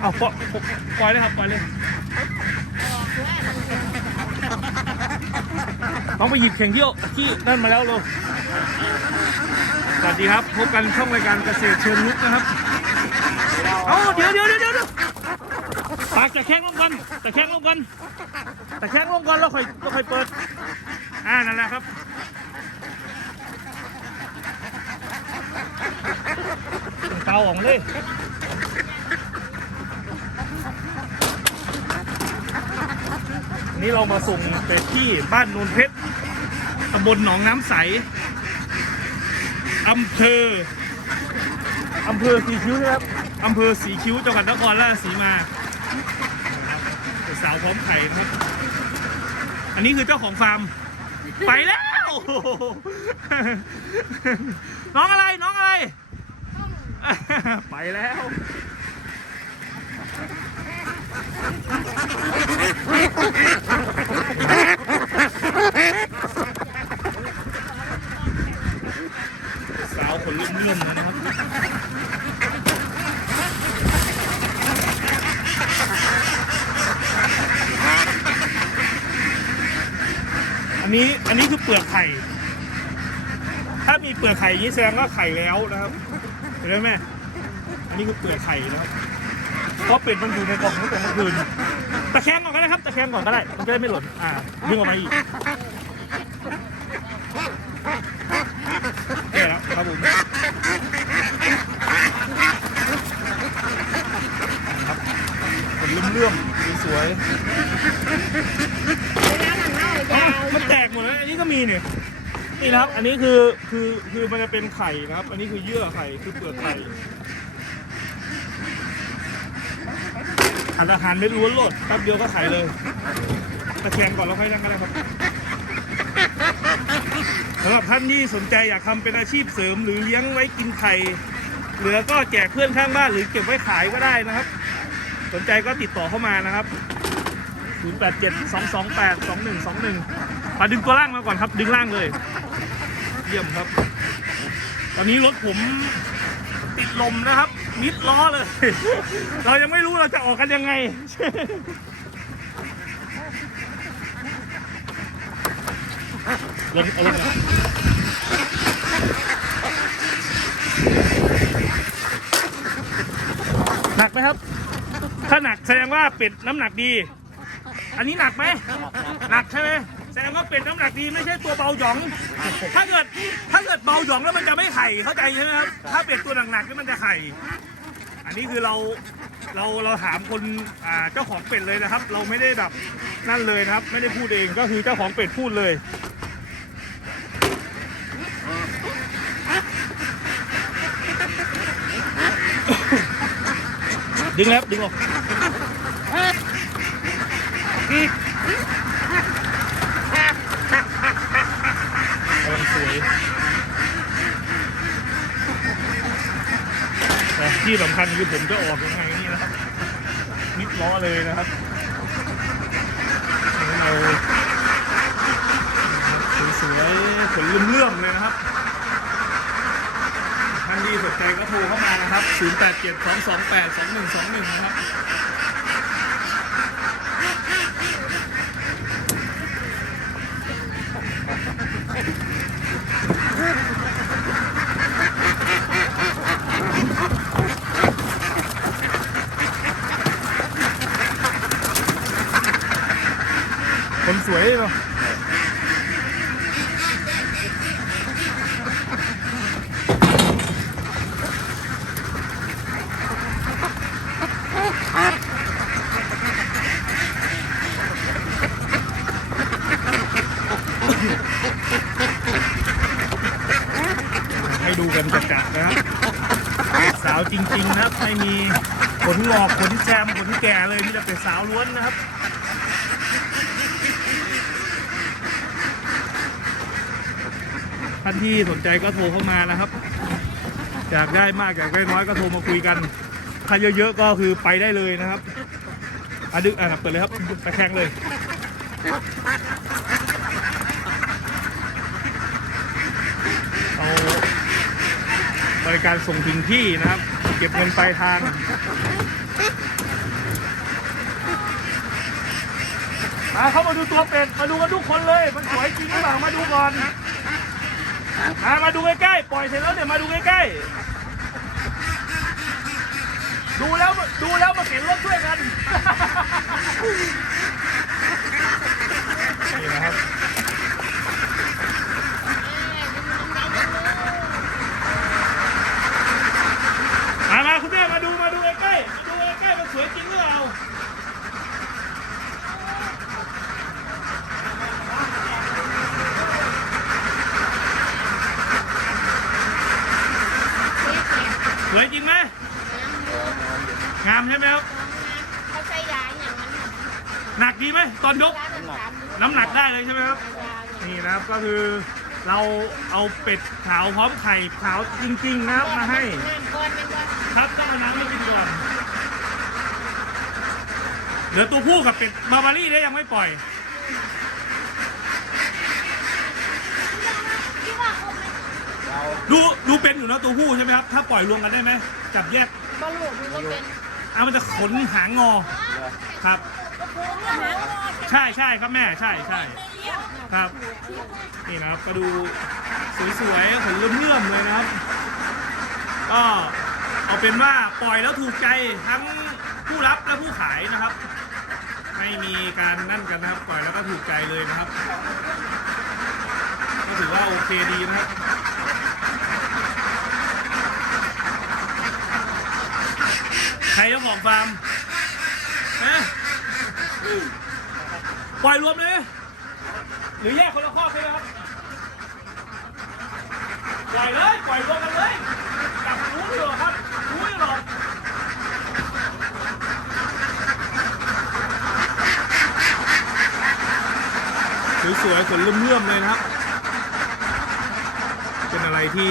เอาปล่อยปล่อยเลยครับปล่อยเลยต้องไปหยิบเข่งเที่ยวที่นั่นมาแล้วเลยสวัสดีครับพบกันช่องรายการเกษตรเชิญลุกนะครับเอาเดี๋ยวเดี๋ยวเดี๋ยวเดี๋ยวปากจะแข้งลงกันแต่แข้งลงกันแต่แข้งลงกันแล้วค่อยแล้วค่อยเปิดอ่านั่นแหละครับเตาออกมาเลย นี่เรามาส่งไปที่บ้านนนเพชรตำบลหนองน้ำใสอำเภออำเภอสีคิ้วนะครับอำเภอสีคิ้วจังหวัดนครราชสีมาสาวพร้อมไข่นะครับ อันนี้คือเจ้าของฟาร์ม ไปแล้ว น้องอะไรน้องอะไร ไปแล้ว สาวคนเลื่อมๆนะครับอันนี้อันนี้คือเปลือกไข่ ถ้ามีเปลือกไข่อย่างนี้แสดงว่าไข่แล้วนะครับเห็นไหมแม่อันนี้คือเปลือกไข่นะครับ เพราะเป็ดมันอยู่ในกล่องตั้งแต่เมื่อคืนตะแคงก่อนก็ได้ครับตะแคงก่อนก็ได้มันจะได้ไม่หล่นอ่าดึงออกมาอีกนี่แหละครับผมครับเป็นเลื่อมๆสวยๆอ๋อมันแตกหมดแล้วอันนี้ก็มีเนี่ยนี่นะครับ อันนี้คือคือคือมันจะเป็นไข่นะครับ อันนี้คือเยื่อไข่คือเปลือกไข่ อาหารเม็ดล้วนโลดแป๊บเดียวก็ขายเลยตะแคงก่อนแล้วค่อยนั่งก็ได้ครับสำหรับท่านที่สนใจอยากทำเป็นอาชีพเสริม หรือเลี้ยงไว้กินไข่เหลือก็แจกเพื่อนข้างบ้านหรือเก็บไว้ขายก็ได้นะครับ สนใจก็ติดต่อเข้ามานะครับ 087 228 2121มาดึงตัวล่างมาก่อนครับ ดึงล่างเลย เยี่ยมครับ ตอนนี้รถผมติดลมนะครับ มิดล้อเลย เรายังไม่รู้เราจะออกกันยังไง ลงเอาลงนะหนักไหมครับ ถ้าหนักแสดงว่าเป็ดน้ำหนักดี อันนี้หนักไหม หนักใช่ไหม แสดงว่าเป็ดน้ำหนักดีไม่ใช่ตัวเบาหยอง ถ้าเกิดถ้าเกิดเบาหยองแล้วมันจะไม่ไข่เข้าใจใช่ไหมครับ ถ้าเป็ดตัวหนักๆนี่มันจะไข่ อันนี้คือเราเราเราถามคนอ่าเจ้าของเป็ดเลยนะครับ เราไม่ได้แบบนั่นเลยนะครับ ไม่ได้พูดเองก็คือเจ้าของเป็ดพูดเลย ดึงแล้วดึงออกกำลังสวยแต่ ที่สำคัญคือผมจะออกยังไงนี่นะครับมิดล้อเลยนะครับนี่เลยสวยๆขนเลื่อมๆเลยนะครับท่านที่สนใจก็โทรเข้ามานะครับ 087 228 2121 นะครับ คนสวยเนาะให้ดูกั นะครับสาวจริงๆนะครับไม่มีขนงอกขนแซมขนแก่เลยมีแต่เป็นสาวล้วนนะครับท่านที่สนใจก็โทรเข้ามานะครับ อยากได้มากอยากได้น้อยก็โทรมาคุยกัน ถ้าเยอะๆก็คือไปได้เลยนะครับอะดึงอะเปิดเลยครับตะแคงเลย บริการส่งถึงที่นะครับ เก็บเงินปลายทางมาเข้ามาดูตัวเป็ดมาดูกันทุกคนเลย มันสวยจริงหรือเปล่ามาดูก่อนมามาดูใกล้ๆปล่อยเสร็จแล้วเนี่ยมาดูใกล้ๆดูแล้วดูแล้วมาเข็นรถช่วยกันนี่นะครับ วยจริงไหมงามใช่ไหมครับเขาใช้ยาอย่างนั้นหนักดีไหมตอนยก น้ำหนักได้เลยใช่ไหมครับ นี่นะครับก็คือเราเอาเป็ดขาวพร้อมไข่ขาวจริงๆนะครับมาให้ ครับต้องเอาน้ำมากินก่อนเหลือตัวผู้กับเป็ดบาบารี่ได้ยังไม่ปล่อย ที่ว่าเขาไม่ ดูดูเป็นอยู่นะตัวผู้ใช่ไหมครับ ถ้าปล่อยรวมกันได้ไหมจับแยกบรรลุดูว่าเป็นเอามันจะขนหางงอครับโค้งหางงอใช่ใช่ครับแม่ใช่ใช่ครับ นี่นะครับก็ดูสวยๆขนเลื่อมๆเลยนะครับ ก็เอาเป็นว่าปล่อยแล้วถูกใจทั้งผู้รับและผู้ขายนะครับ ไม่มีการนั่นกันนะครับ ปล่อยแล้วก็ถูกใจเลยนะครับ ก็ถือว่าโอเคดีนะครับ ใคร เจ้าของฟาร์มฮะปล่อยรวมเลยหรือแยกคนละข้อใช่ไหมครับปล่อยเลยปล่อยรวมกันเลยจับรู้อยู่หรอครับรู้อยู่หรอสวยๆขนเลื่อมๆเลยนะครับ เป็นอะไรที่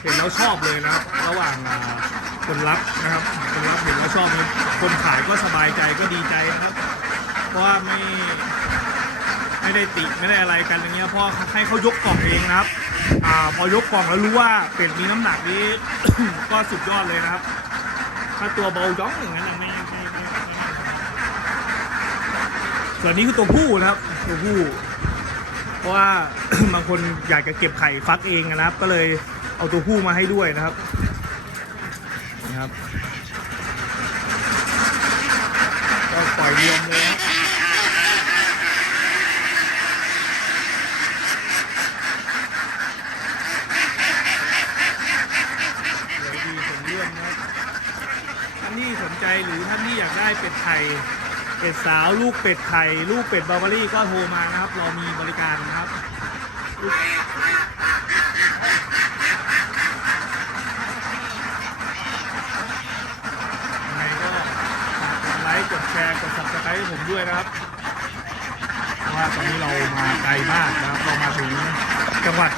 เห็นแล้วชอบเลยนะครับ ระหว่างคนรับนะครับ คนรับเห็นแล้วชอบเลยคนขายก็สบายใจก็ดีใจนะครับ เพราะว่าไม่ไม่ได้ติไม่ได้อะไรกันอย่างเงี้ยพราะให้เขายกกล่องเองนะครับอ่าพอยกกล่องแล้วรู้ว่าเป็ดมีน้ำหนักนี้ ก็สุดยอดเลยนะครับ ถ้าตัวเบาจ้องอย่างนั้นนะไม่ไม่ไม่ส่วนนี้คือตัวผู้นะครับตัวผู้ เพราะว่า บางคนอยากจะเก็บไข่ฟักเองนะครับ ก็เลยเอาตัวผู้มาให้ด้วยนะครับนะครับก็ ปล่อยรวมเลยนะสวยดีสมเรื่องนะท่านที่สนใจหรือท่านที่อยากได้เป็ดไข่เป็ดสาวลูกเป็ดไข่ลูกเป็ดบาร์บารี่ก็โทรมานะครับ เรามีบริการนะครับลูกยังไงก็ฝากก กดแชร์กด subscribe ให้ผมด้วยนะครับว่าตอนนี้เรามาไกลมากนะครับ เรามาถึงจังหวัด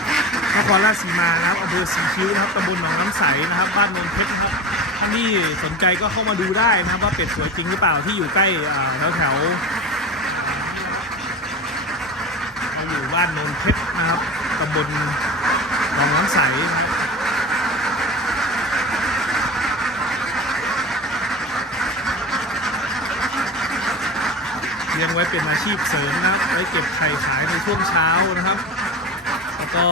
นครราชสีมานะครับอำเภอสีคิ้วนะครับตำบลหนองน้ำใสนะครับ บ้านเมืองเพชรนะครับท่านที่สนใจก็เข้ามาดูได้นะครับว่าเป็ดสวยจริงหรือเปล่าที่อยู่ใกล้แถวแถวๆเราอยู่บ้านเมืองเพชรนะครับตำบลหนองน้ำใสนะครับ ลี้ยงไว้เป็นอาชีพเสริมนะครับ ไว้เก็บไข่ขายในช่วงเช้านะครับ แล้วก็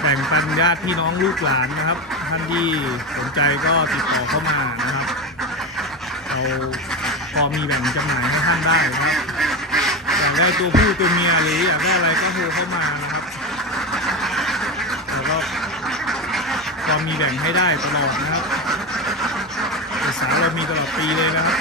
แบ่งปันญาติพี่น้องลูกหลานนะครับ ท่านที่สนใจก็ติดต่อเข้ามานะครับ เราพอมีแบ่งจำหน่ายให้ท่านได้นะครับอยากได้ตัวผู้ตัวเมียหรืออยากได้อะไรก็โทรเข้ามานะครับแล้วก็พอมีแบ่งให้ได้ตลอดนะครับแต่สาวเรามีตลอดปีเลยนะครับ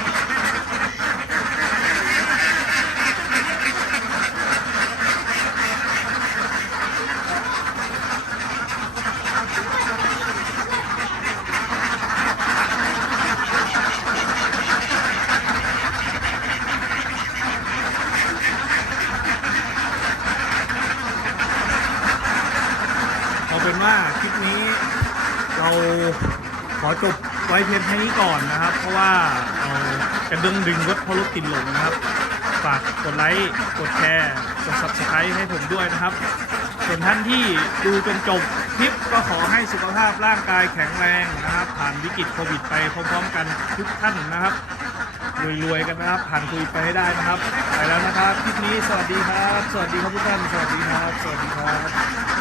เอาเป็นว่าคลิปนี้เราข อจบไว้เพียงแค่นี้ก่อนนะครับ เพราะว่าเอากระดึงดึงรถเพราะรถติดหลงนะครับ ฝากกดไลค์ กดแชร์ กด subscribe ให้ผมด้วยนะครับ ส่วนท่านที่ดูจนจบคลิปก็ขอให้สุขภาพร่างกายแข็งแรงนะครับ ผ่านวิกฤตโควิดไปพร้อมๆกันทุกท่านนะครับรวยๆกันนะครับ ผ่านคุยไปให้ได้นะครับ ไปแล้วนะครับคลิปนี้สวัสดีครับ สวัสดีครับทุกท่าน สวัสดีครับ สวัสดีครับ